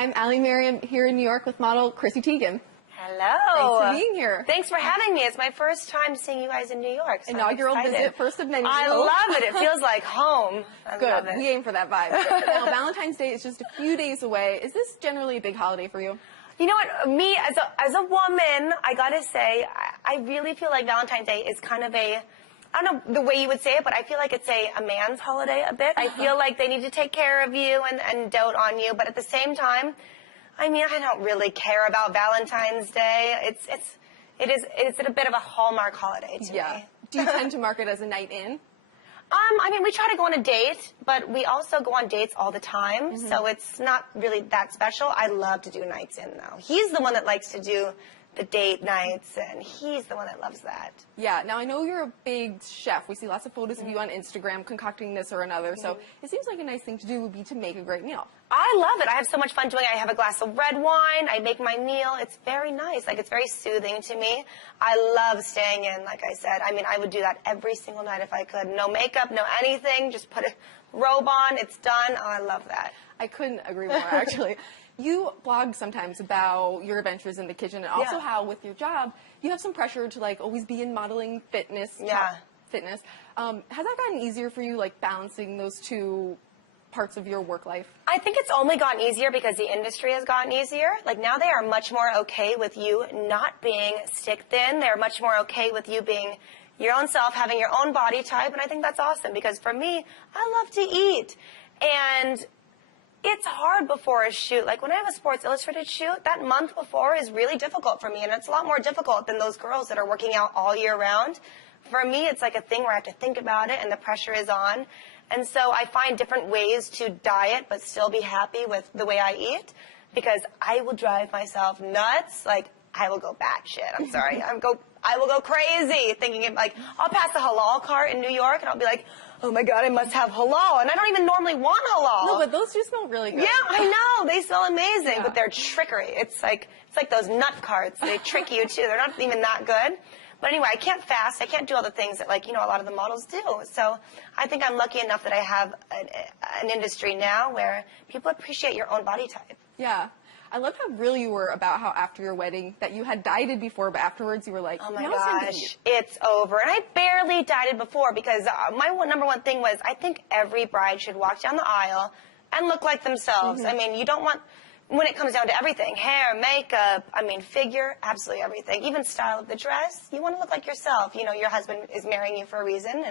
I'm Allie Merriam here in New York with model Chrissy Teigen. Hello. Thanks for being here. Thanks for having me. It's my first time seeing you guys in New York. So Inaugural visit, first of many. I love it. It feels like home. Good. We aim for that vibe. Now, Valentine's Day is just a few days away. Is this generally a big holiday for you? You know what? Me, as a woman, I gotta say, I really feel like Valentine's Day is kind of a, I don't know the way you would say it, but I feel like it's a man's holiday a bit. I feel like they need to take care of you and dote on you, but at the same time, I mean, I don't really care about Valentine's Day. It's a bit of a Hallmark holiday to me. Do you tend to mark it as a night in? I mean, we try to go on a date, but we also go on dates all the time, so it's not really that special. I love to do nights in, though. He's the one that likes to do the date nights, and he's the one that loves that. Yeah. Now, I know you're a big chef. We see lots of photos of you on Instagram concocting this or another, so it seems like a nice thing to do would be to make a great meal. I love it. I have so much fun doing it. I have a glass of red wine. I make my meal. It's very nice. Like, it's very soothing to me. I love staying in, like I said. I mean, I would do that every single night if I could. No makeup, no anything. Just put a robe on. It's done. Oh, I love that. I couldn't agree more, actually. You blog sometimes about your adventures in the kitchen and also how, with your job, you have some pressure to, like, always be in modeling fitness. Fitness. Has that gotten easier for you, like, balancing those two parts of your work life? I think it's only gotten easier because the industry has gotten easier. Like, now they are much more okay with you not being stick thin. They're much more okay with you being your own self, having your own body type, and I think that's awesome because for me, I love to eat. And it's hard before a shoot. Like, when I have a Sports Illustrated shoot, that month before is really difficult for me, and it's a lot more difficult than those girls that are working out all year round. For me, it's like a thing where I have to think about it, and the pressure is on. And so I find different ways to diet but still be happy with the way I eat because I will drive myself nuts. Like, I will go batshit. I'm sorry. I will go crazy thinking, like, I'll pass a halal cart in New York, and I'll be like, oh my God, I must have halal. And I don't even normally want halal. No, but those do smell really good. Yeah, I know. They smell amazing, but they're trickery. It's like those nut carts. They trick you too. They're not even that good. But anyway, I can't fast. I can't do all the things that, like, you know, a lot of the models do. So I think I'm lucky enough that I have an industry now where people appreciate your own body type. Yeah. I love how real you were about how after your wedding that you had dieted before, but afterwards you were like, oh my gosh, it's over. And I barely dieted before because my number one thing was I think every bride should walk down the aisle and look like themselves. I mean, you don't want, when it comes down to everything, hair, makeup, I mean, figure, absolutely everything, even style of the dress, you want to look like yourself. You know, your husband is marrying you for a reason,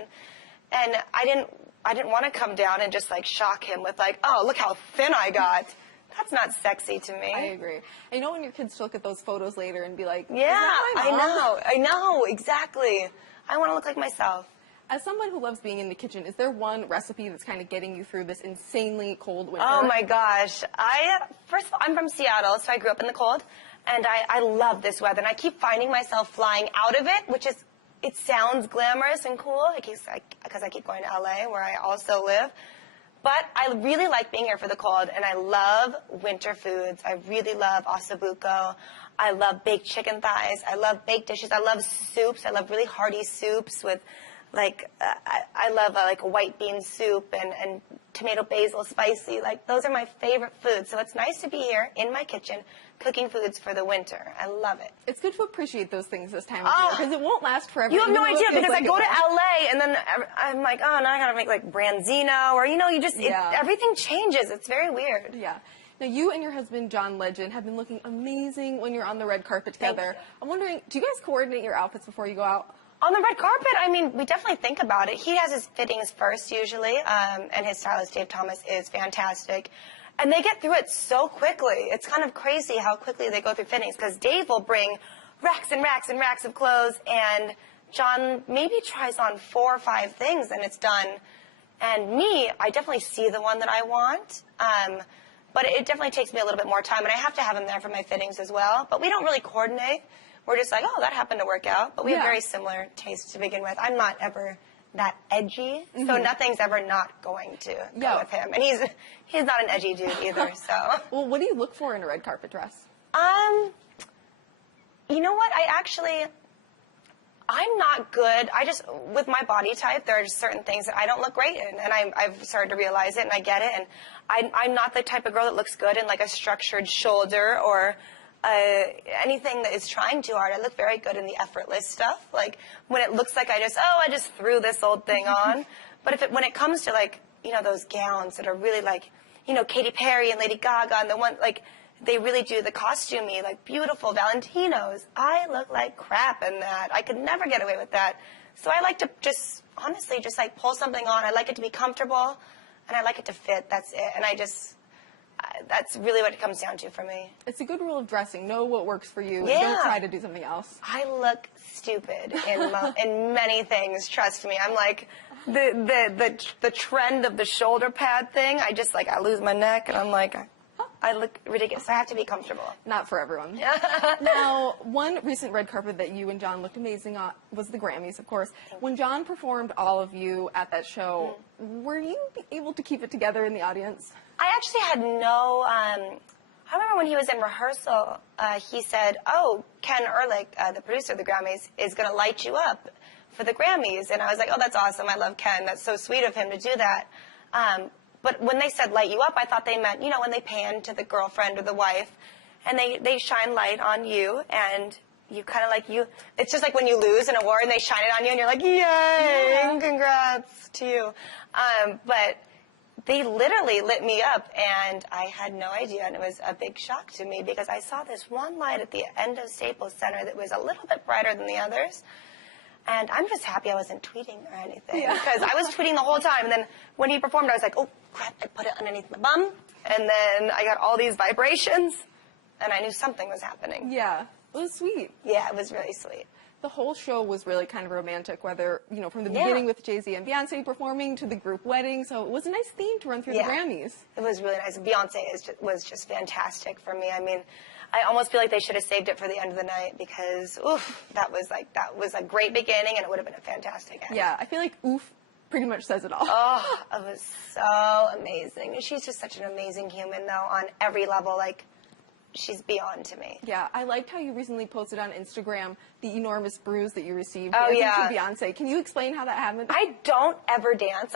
and I didn't want to come down and just, like, shock him with, like, oh, look how thin I got. That's not sexy to me. I agree. And you know when your kids look at those photos later and be like, yeah, I know, exactly. I want to look like myself. As someone who loves being in the kitchen, is there one recipe that's kind of getting you through this insanely cold winter? Oh my gosh. First of all, I'm from Seattle, so I grew up in the cold, and I love this weather, and I keep finding myself flying out of it, which is, it sounds glamorous and cool, because I keep going to LA, where I also live. But I really like being here for the cold, and I love winter foods. I really love ossobuco. I love baked chicken thighs. I love baked dishes. I love soups. I love really hearty soups with, like, I love like a white bean soup and tomato basil spicy. Like, those are my favorite foods. So it's nice to be here in my kitchen cooking foods for the winter. I love it. It's good to appreciate those things this time of year because it won't last forever. You have no idea because I go to LA and then I'm like, oh, now I gotta make like branzino or, you know, you just, everything changes. It's very weird. Yeah. Now, you and your husband, John Legend, have been looking amazing when you're on the red carpet together. I'm wondering, do you guys coordinate your outfits before you go out? On the red carpet, I mean, we definitely think about it. He has his fittings first, usually, and his stylist, Dave Thomas, is fantastic. And they get through it so quickly. It's kind of crazy how quickly they go through fittings, because Dave will bring racks and racks and racks of clothes, and John maybe tries on 4 or 5 things, and it's done. And me, I definitely see the one that I want, but it definitely takes me a little bit more time, and I have to have him there for my fittings as well. But we don't really coordinate. We're just like, oh, that happened to work out. But we have very similar tastes to begin with. I'm not ever that edgy, so nothing's ever not going to go with him. And he's not an edgy dude either, so. Well, what do you look for in a red carpet dress? You know what? I'm not good. With my body type, there are just certain things that I don't look great in, and I've started to realize it, and I get it, and I'm not the type of girl that looks good in like a structured shoulder or anything that is trying too hard. I look very good in the effortless stuff, like when it looks like I just threw this old thing on. But when it comes to like, you know, those gowns that are really like, you know, Katy Perry and Lady Gaga and the one like, they really do the costumey, like beautiful Valentinos. I look like crap in that. I could never get away with that. So I like to just, honestly, just like pull something on. I like it to be comfortable, and I like it to fit. That's it. And that's really what it comes down to for me. It's a good rule of dressing. Know what works for you, Yeah. and don't try to do something else. I look stupid in many things, trust me. I'm like, the trend of the shoulder pad thing, I lose my neck, and I'm like, I look ridiculous. I have to be comfortable. Not for everyone. Now, one recent red carpet that you and John looked amazing on was the Grammys, of course. When John performed all of you at that show, were you able to keep it together in the audience? I actually had no, I remember when he was in rehearsal, he said, oh, Ken Ehrlich, the producer of the Grammys, is going to light you up for the Grammys. And I was like, oh, that's awesome. I love Ken. That's so sweet of him to do that. But when they said light you up, I thought they meant, you know, when they pan to the girlfriend or the wife, and they shine light on you, and you kind of like it's just like when you lose an award and they shine it on you, and you're like, yay, congrats to you. But they literally lit me up, and I had no idea, and it was a big shock to me because I saw this one light at the end of Staples Center that was a little bit brighter than the others. And I'm just happy I wasn't tweeting or anything, because I was tweeting the whole time. And then when he performed, I was like, oh, crap, I put it underneath my bum. And then I got all these vibrations, and I knew something was happening. Yeah, it was sweet. Yeah, it was really sweet. The whole show was really kind of romantic, whether, you know, from the beginning with Jay-Z and Beyonce performing to the group wedding. So it was a nice theme to run through the Grammys. It was really nice. Beyonce was just fantastic for me. I mean, I almost feel like they should have saved it for the end of the night because, oof, that was a great beginning, and it would have been a fantastic end. Yeah, I feel like oof pretty much says it all. Oh, it was so amazing. And she's just such an amazing human, though, on every level. Like, she's beyond to me. Yeah, I liked how you recently posted on Instagram the enormous bruise that you received. Oh, yeah. To Beyonce. Can you explain how that happened? I don't ever dance.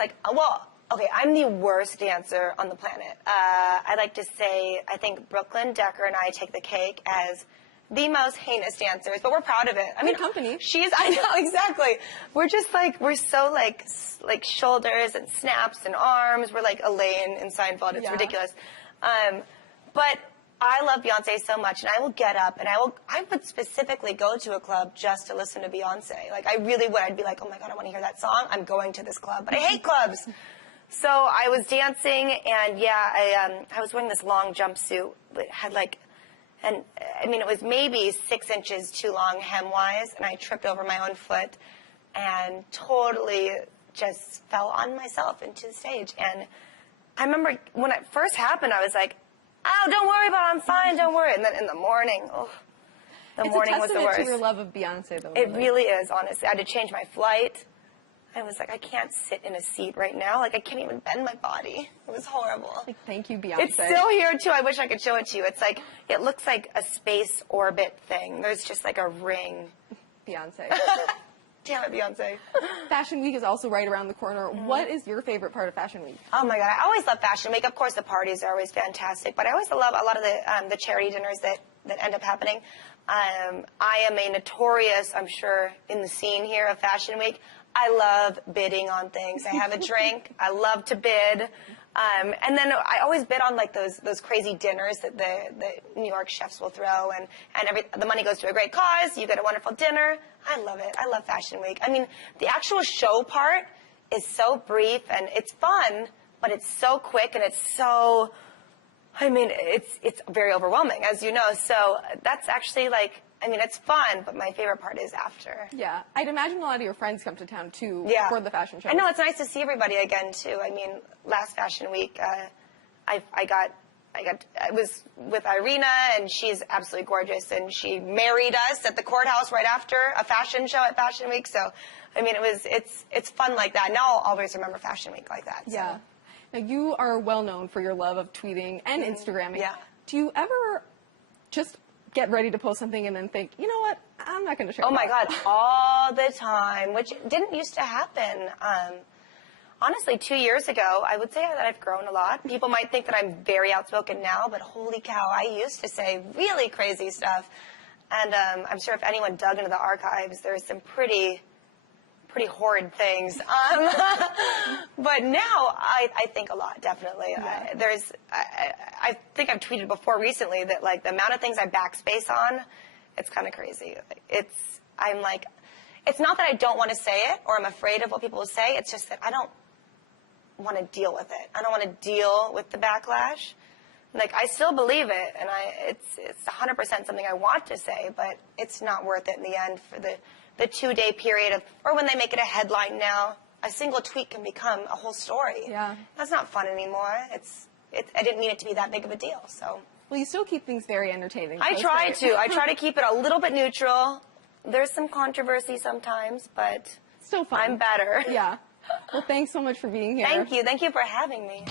Okay, I'm the worst dancer on the planet. I like to say, I think Brooklyn Decker and I take the cake as the most heinous dancers, but we're proud of it. I mean, company. I know, exactly. We're just like, we're so like shoulders and snaps and arms. We're like Elaine in Seinfeld. It's ridiculous. But I love Beyonce so much, and I will get up, and I would specifically go to a club just to listen to Beyonce. Like, I really would. I'd be like, oh my God, I want to hear that song. I'm going to this club. But I hate clubs. So I was dancing, and I was wearing this long jumpsuit that had it was maybe 6 inches too long hem-wise, and I tripped over my own foot and totally just fell on myself into the stage. And I remember when it first happened, I was like, oh, don't worry about it, I'm fine, don't worry. And then in the morning, the morning was the worst. It's a testament to your love of Beyonce, though. It really is, honestly. I had to change my flight. I was like, I can't sit in a seat right now. Like, I can't even bend my body. It was horrible. Like, thank you, Beyonce. It's still here, too. I wish I could show it to you. It's like, it looks like a space orbit thing. There's just like a ring. Beyonce. Damn it, Beyonce. Fashion Week is also right around the corner. What is your favorite part of Fashion Week? Oh, my God. I always love Fashion Week. Of course, the parties are always fantastic. But I always love a lot of the charity dinners that end up happening. I am a notorious, I'm sure, in the scene here of Fashion Week. I love bidding on things. I have a drink. I love to bid. And then I always bid on like those crazy dinners that the New York chefs will throw, and the money goes to a great cause. You get a wonderful dinner. I love it. I love Fashion Week. I mean, the actual show part is so brief and it's fun, but it's so quick and it's so, I mean, it's very overwhelming, as you know. So that's actually like, I mean, it's fun, but my favorite part is after. Yeah. I'd imagine a lot of your friends come to town, too, for the fashion show. I know. It's nice to see everybody again, too. I mean, last Fashion Week, I was with Irina, and she's absolutely gorgeous, and she married us at the courthouse right after a fashion show at Fashion Week. So, I mean, it's fun like that. Now I'll always remember Fashion Week like that. So. Yeah. Now, you are well known for your love of tweeting and Instagramming. Yeah. Do you ever just get ready to post something and then think, you know what, I'm not going to share. Oh my God, all the time, which didn't used to happen. Honestly, 2 years ago, I would say that I've grown a lot. People might think that I'm very outspoken now, but holy cow, I used to say really crazy stuff. And I'm sure if anyone dug into the archives, there's some pretty horrid things. But now I think a lot, definitely. Yeah. I think I've tweeted before recently that like the amount of things I backspace on, it's kind of crazy. I'm like, it's not that I don't want to say it or I'm afraid of what people will say. It's just that I don't want to deal with it. I don't want to deal with the backlash. Like, I still believe it, and it's 100% something I want to say, but it's not worth it in the end for the 2-day period or when they make it a headline now, a single tweet can become a whole story. Yeah. That's not fun anymore. I didn't mean it to be that big of a deal, so. Well, you still keep things very entertaining. I try to keep it a little bit neutral. There's some controversy sometimes, but still fun. I'm better. Yeah. Well, thanks so much for being here. Thank you. Thank you for having me.